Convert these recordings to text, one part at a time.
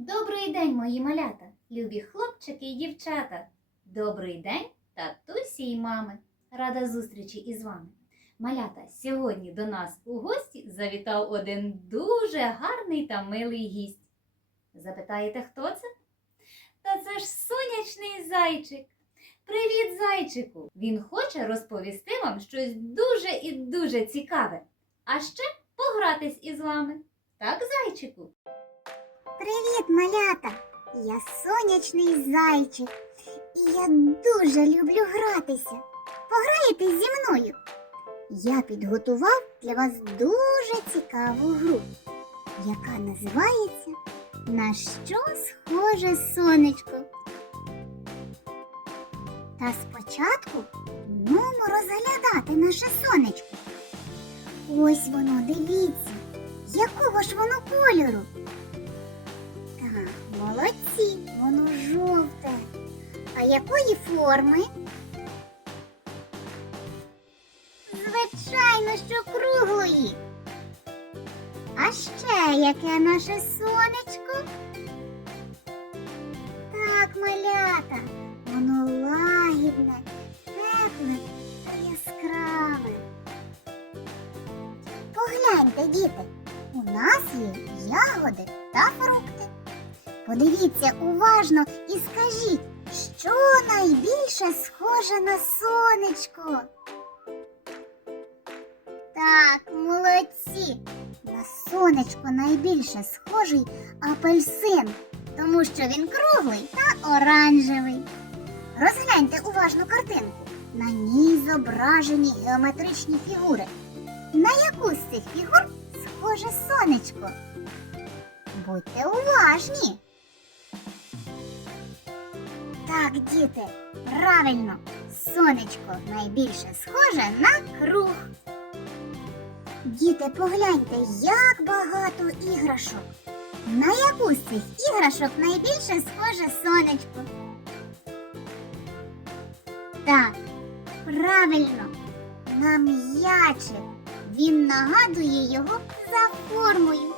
Добрий день, мої малята, любі хлопчики і дівчата. Добрий день, татусі й мами. Рада зустрічі із вами. Малята, сьогодні до нас у гості завітав один дуже гарний та милий гість. Запитаєте, хто це? Та це ж сонячний зайчик. Привіт, зайчику! Він хоче розповісти вам щось дуже і дуже цікаве, а ще погратись із вами. Так, зайчику? Привіт, малята! Я сонячний зайчик, і я дуже люблю гратися. Пограєте зі мною? Я підготував для вас дуже цікаву гру, яка називається На що схоже сонечко. Та спочатку нумо розглядати наше сонечко. Ось воно, дивіться, якого ж воно кольору. Якої форми? Звичайно, що круглої. А ще яке наше сонечко? Так, малята, воно лагідне, тепле та яскраве. Погляньте, діти, у нас є ягоди та фрукти. Подивіться уважно і скажіть, що найбільше схоже на сонечко. Так, молодці. На сонечко найбільше схожий апельсин, тому що він круглий та оранжевий. Розгляньте уважно картинку. На ній зображені геометричні фігури. На яку з цих фігур схоже сонечко? Будьте уважні. Так, діти, правильно, сонечко найбільше схоже на круг. Діти, погляньте, як багато іграшок. На яку з цих іграшок найбільше схоже сонечко? Так, правильно, на м'ячик. Він нагадує його за формою.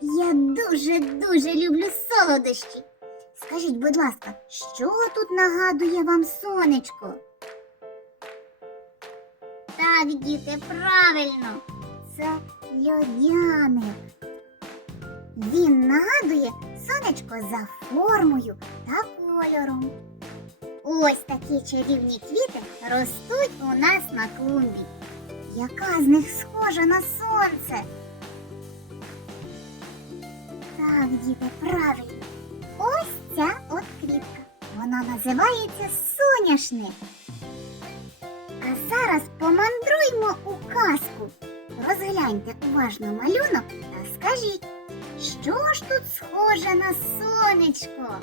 Я дуже-дуже люблю солодощі. Скажіть, будь ласка, що тут нагадує вам сонечко? Так, діти, правильно, це льодяник. Він нагадує сонечко за формою та кольором. Ось такі чарівні квіти ростуть у нас на клумбі. Яка з них схожа на сонце? Так, діти, правильно. Вона називається соняшник. А зараз помандруймо у казку. Розгляньте уважно малюнок та скажіть, що ж тут схоже на сонечко?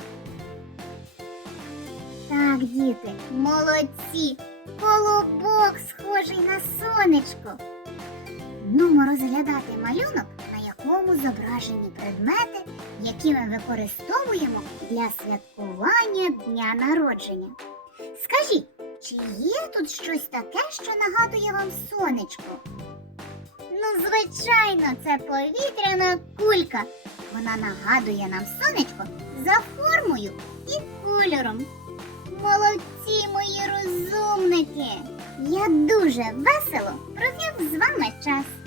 Так, діти, молодці. Колобок схожий на сонечко. Нумо розглядати малюнок, якому зображені предмети, які ми використовуємо для святкування дня народження. Скажіть, чи є тут щось таке, що нагадує вам сонечко? Ну, звичайно, це повітряна кулька. Вона нагадує нам сонечко за формою і кольором. Молодці, мої розумники! Я дуже весело провів з вами час.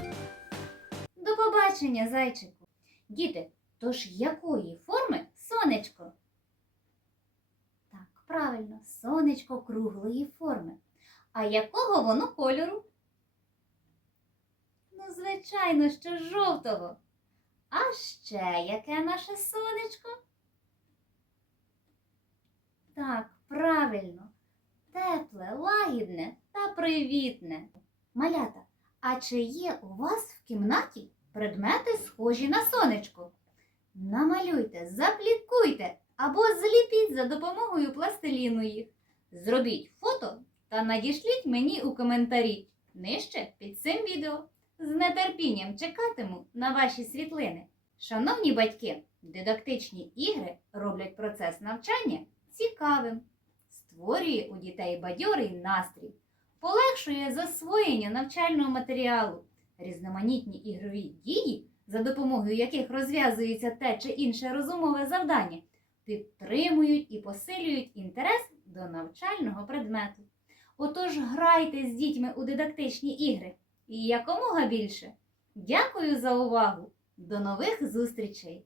Побачення, зайчику. Діти, тож якої форми сонечко? Так, правильно, сонечко круглої форми. А якого воно кольору? Ну, звичайно, що жовтого. А ще яке наше сонечко? Так, правильно, тепле, лагідне та привітне. Малята, а чи є у вас в кімнаті предмети схожі на сонечко? Намалюйте, запліткуйте або зліпіть за допомогою пластиліну їх. Зробіть фото та надішліть мені у коментарі нижче під цим відео. З нетерпінням чекатиму на ваші світлини. Шановні батьки, дидактичні ігри роблять процес навчання цікавим, створює у дітей бадьорий настрій, полегшує засвоєння навчального матеріалу. Різноманітні ігрові дії за допомогою яких розв'язується те чи інше розумове завдання, підтримують і посилюють інтерес до навчального предмету. Отож грайте з дітьми у дидактичні ігри і якомога більше. Дякую за увагу! До нових зустрічей!